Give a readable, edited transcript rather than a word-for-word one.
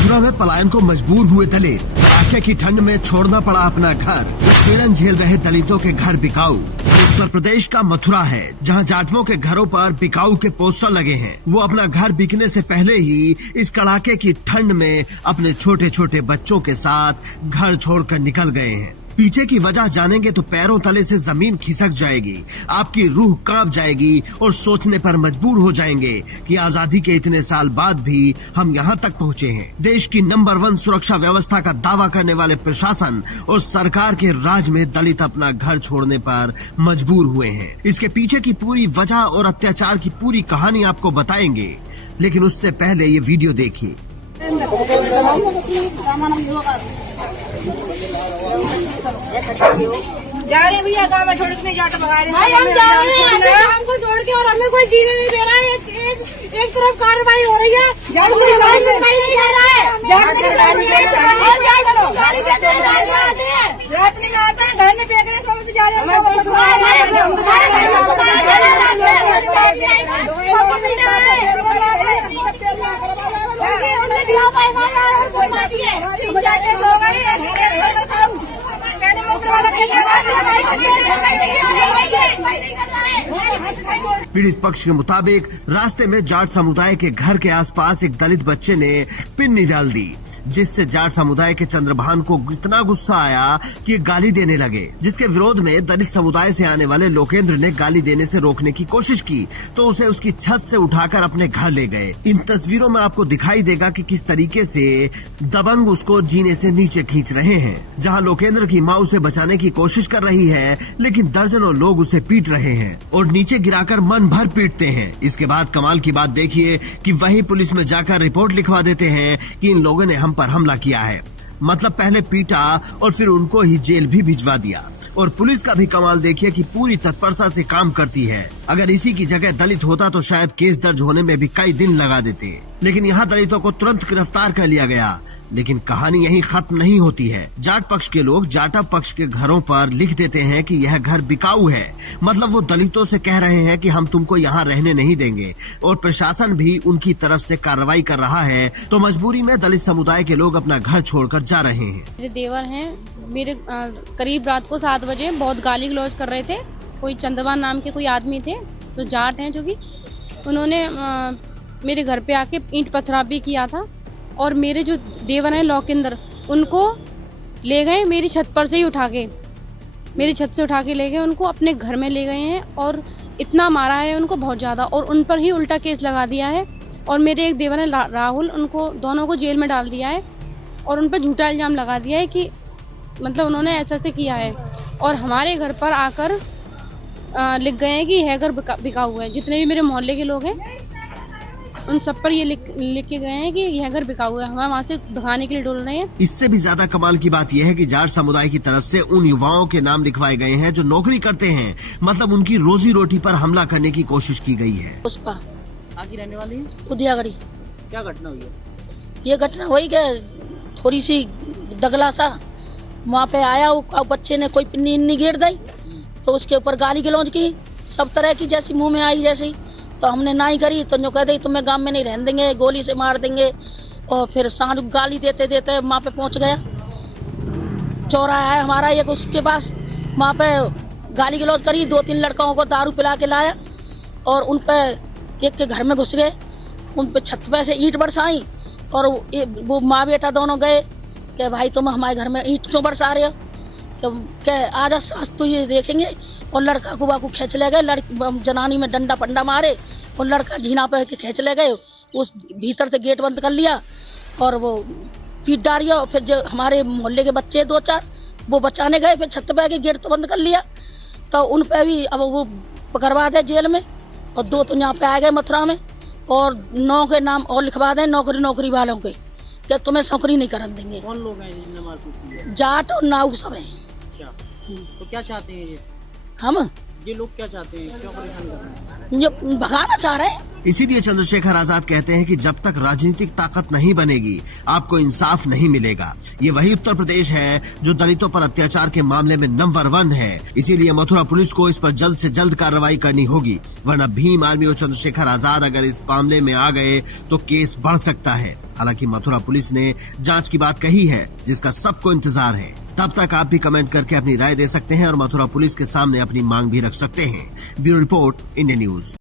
मथुरा में पलायन को मजबूर हुए दलित, कड़ाके की ठंड में छोड़ना पड़ा अपना घर। उत्पीड़न झेल रहे दलितों के घर बिकाऊ। उत्तर प्रदेश का मथुरा है, जहां जाटवों के घरों पर बिकाऊ के पोस्टर लगे हैं। वो अपना घर बिकने से पहले ही इस कड़ाके की ठंड में अपने छोटे छोटे बच्चों के साथ घर छोड़कर निकल गए हैं। पीछे की वजह जानेंगे तो पैरों तले से जमीन खिसक जाएगी, आपकी रूह कांप जाएगी और सोचने पर मजबूर हो जाएंगे कि आजादी के इतने साल बाद भी हम यहाँ तक पहुँचे हैं। देश की नंबर 1 सुरक्षा व्यवस्था का दावा करने वाले प्रशासन और सरकार के राज में दलित अपना घर छोड़ने पर मजबूर हुए हैं। इसके पीछे की पूरी वजह और अत्याचार की पूरी कहानी आपको बताएंगे, लेकिन उससे पहले ये वीडियो देखिए। जा रहे भैया, गाँव में छोड़ के जाट भगा रहे भाई, हम जा रहे हैं हमको छोड़ के, और हमें कोई जीने नहीं दे रहा है। एक तरफ कार्रवाई हो रही है, नहीं जा रहा है। रात नहीं आता है, घर में फेंक रहे, समझ जा रहे हैं। पीड़ित पक्ष के मुताबिक रास्ते में जाट समुदाय के घर के आसपास एक दलित बच्चे ने पिन्नी डाल दी, जिससे जाट समुदाय के चंद्रभान को इतना गुस्सा आया कि गाली देने लगे। जिसके विरोध में दलित समुदाय से आने वाले लोकेंद्र ने गाली देने से रोकने की कोशिश की तो उसे उसकी छत से उठाकर अपने घर ले गए। इन तस्वीरों में आपको दिखाई देगा कि किस तरीके से दबंग उसको जीने से नीचे खींच रहे हैं। जहां लोकेंद्र की माँ उसे बचाने की कोशिश कर रही है, लेकिन दर्जनों लोग उसे पीट रहे हैं और नीचे गिराकर मन भर पीटते हैं। इसके बाद कमाल की बात देखिए कि वही पुलिस में जाकर रिपोर्ट लिखवा देते हैं कि इन लोगों ने हम पर हमला किया है। मतलब पहले पीटा और फिर उनको ही जेल भी भिजवा दिया। और पुलिस का भी कमाल देखिए कि पूरी तत्परता से काम करती है। अगर इसी की जगह दलित होता तो शायद केस दर्ज होने में भी कई दिन लगा देते, लेकिन यहाँ दलितों को तुरंत गिरफ्तार कर लिया गया। लेकिन कहानी यहीं खत्म नहीं होती है। जाट पक्ष के लोग जाटव पक्ष के घरों पर लिख देते हैं कि यह घर बिकाऊ है। मतलब वो दलितों से कह रहे हैं कि हम तुमको यहाँ रहने नहीं देंगे, और प्रशासन भी उनकी तरफ से कार्रवाई कर रहा है। तो मजबूरी में दलित समुदाय के लोग अपना घर छोड़कर जा रहे हैं। मेरे देवर हैं, मेरे करीब रात को 7 बजे बहुत गाली गलौज कर रहे थे। कोई चंद्रभान नाम के कोई आदमी थे जो जाट हैं, जो कि उन्होंने मेरे घर पे आके ईंट पथराव भी किया था। और मेरे जो देवर हैं लोकेंद्र, उनको ले गए मेरी छत पर से ही उठा के, मेरी छत से उठा के ले गए, उनको अपने घर में ले गए हैं और इतना मारा है उनको बहुत ज़्यादा, और उन पर ही उल्टा केस लगा दिया है। और मेरे एक देवर है राहुल, उनको दोनों को जेल में डाल दिया है और उन पर झूठा इल्ज़ाम लगा दिया है कि मतलब उन्होंने ऐसा ऐसे किया है। और हमारे घर पर आकर लिख गए हैं कि यह घर बिका हुआ है। जितने भी मेरे मोहल्ले के लोग हैं उन सब पर ये लिख के गए हैं कि यह घर बिका हुआ है। हमें वहाँ से भगाने के लिए डोल रहे हैं। इससे भी ज्यादा कमाल की बात यह है कि जाट समुदाय की तरफ से उन युवाओं के नाम लिखवाए गए हैं जो नौकरी करते हैं। मतलब उनकी रोजी रोटी पर हमला करने की कोशिश की गई है। पुष्पा आगे रहने वाली है? उदियागढ़ी। क्या घटना हुई है? ये घटना हुई क्या, थोड़ी सी दगला सा वहाँ पे आया, वो बच्चे ने कोई पिन्नी गिर दी तो उसके ऊपर गाली गलौज की, सब तरह की, जैसी मुंह में आई जैसी। तो हमने ना ही करी तो जो कह दी तुम्हें गांव में नहीं रहने देंगे, गोली से मार देंगे। और फिर सांझ गाली देते देते वहाँ पे पहुँच गया। चौराहा है हमारा एक, उसके पास वहाँ पे गाली गलौज करी। 2-3 लड़कों को दारू पिला के लाया और उन पे एक के घर में घुस गए, उन पे छत पे से ईंट बरसाई। और वो माँ बेटा दोनों गए कि भाई तुम हमारे घर में ईंट क्यों बरसा रहे हो, क्या आज सास तो ये देखेंगे। और लड़का को बाकू खींच ले गए, जनानी में डंडा पंडा मारे और लड़का झीना पे खींच ले गए। उस भीतर से गेट बंद कर लिया और वो पीट डालिया। और फिर जो हमारे मोहल्ले के बच्चे 2-4 वो बचाने गए, फिर छत पे आके गेट तो बंद कर लिया। तो उन पे भी अब वो पकड़वा दे जेल में, और 2 तो यहाँ पे आ गए मथुरा में, और 9 के नाम और लिखवा दें नौकरी वालों के, कि तुम्हें नौकरी नहीं करने देंगे। कौन लोग हैं जिन्होंने मारपीट की है? जाट और नाऊ सब है। क्या तो क्या चाहते हैं हम ये लोग क्या चाहते हैं, क्यों परेशान कर रहे हैं? ये भगाना चाह रहे हैं। इसीलिए चंद्रशेखर आजाद कहते हैं कि जब तक राजनीतिक ताकत नहीं बनेगी आपको इंसाफ नहीं मिलेगा। ये वही उत्तर प्रदेश है जो दलितों पर अत्याचार के मामले में नंबर 1 है। इसीलिए मथुरा पुलिस को इस पर जल्द से जल्द कार्रवाई करनी होगी, वरना भीम आर्मी और चंद्रशेखर आजाद अगर इस मामले में आ गए तो केस बढ़ सकता है। हालांकि मथुरा पुलिस ने जांच की बात कही है, जिसका सबको इंतजार है। तब तक आप भी कमेंट करके अपनी राय दे सकते हैं और मथुरा पुलिस के सामने अपनी मांग भी रख सकते हैं। Bureau report, India news.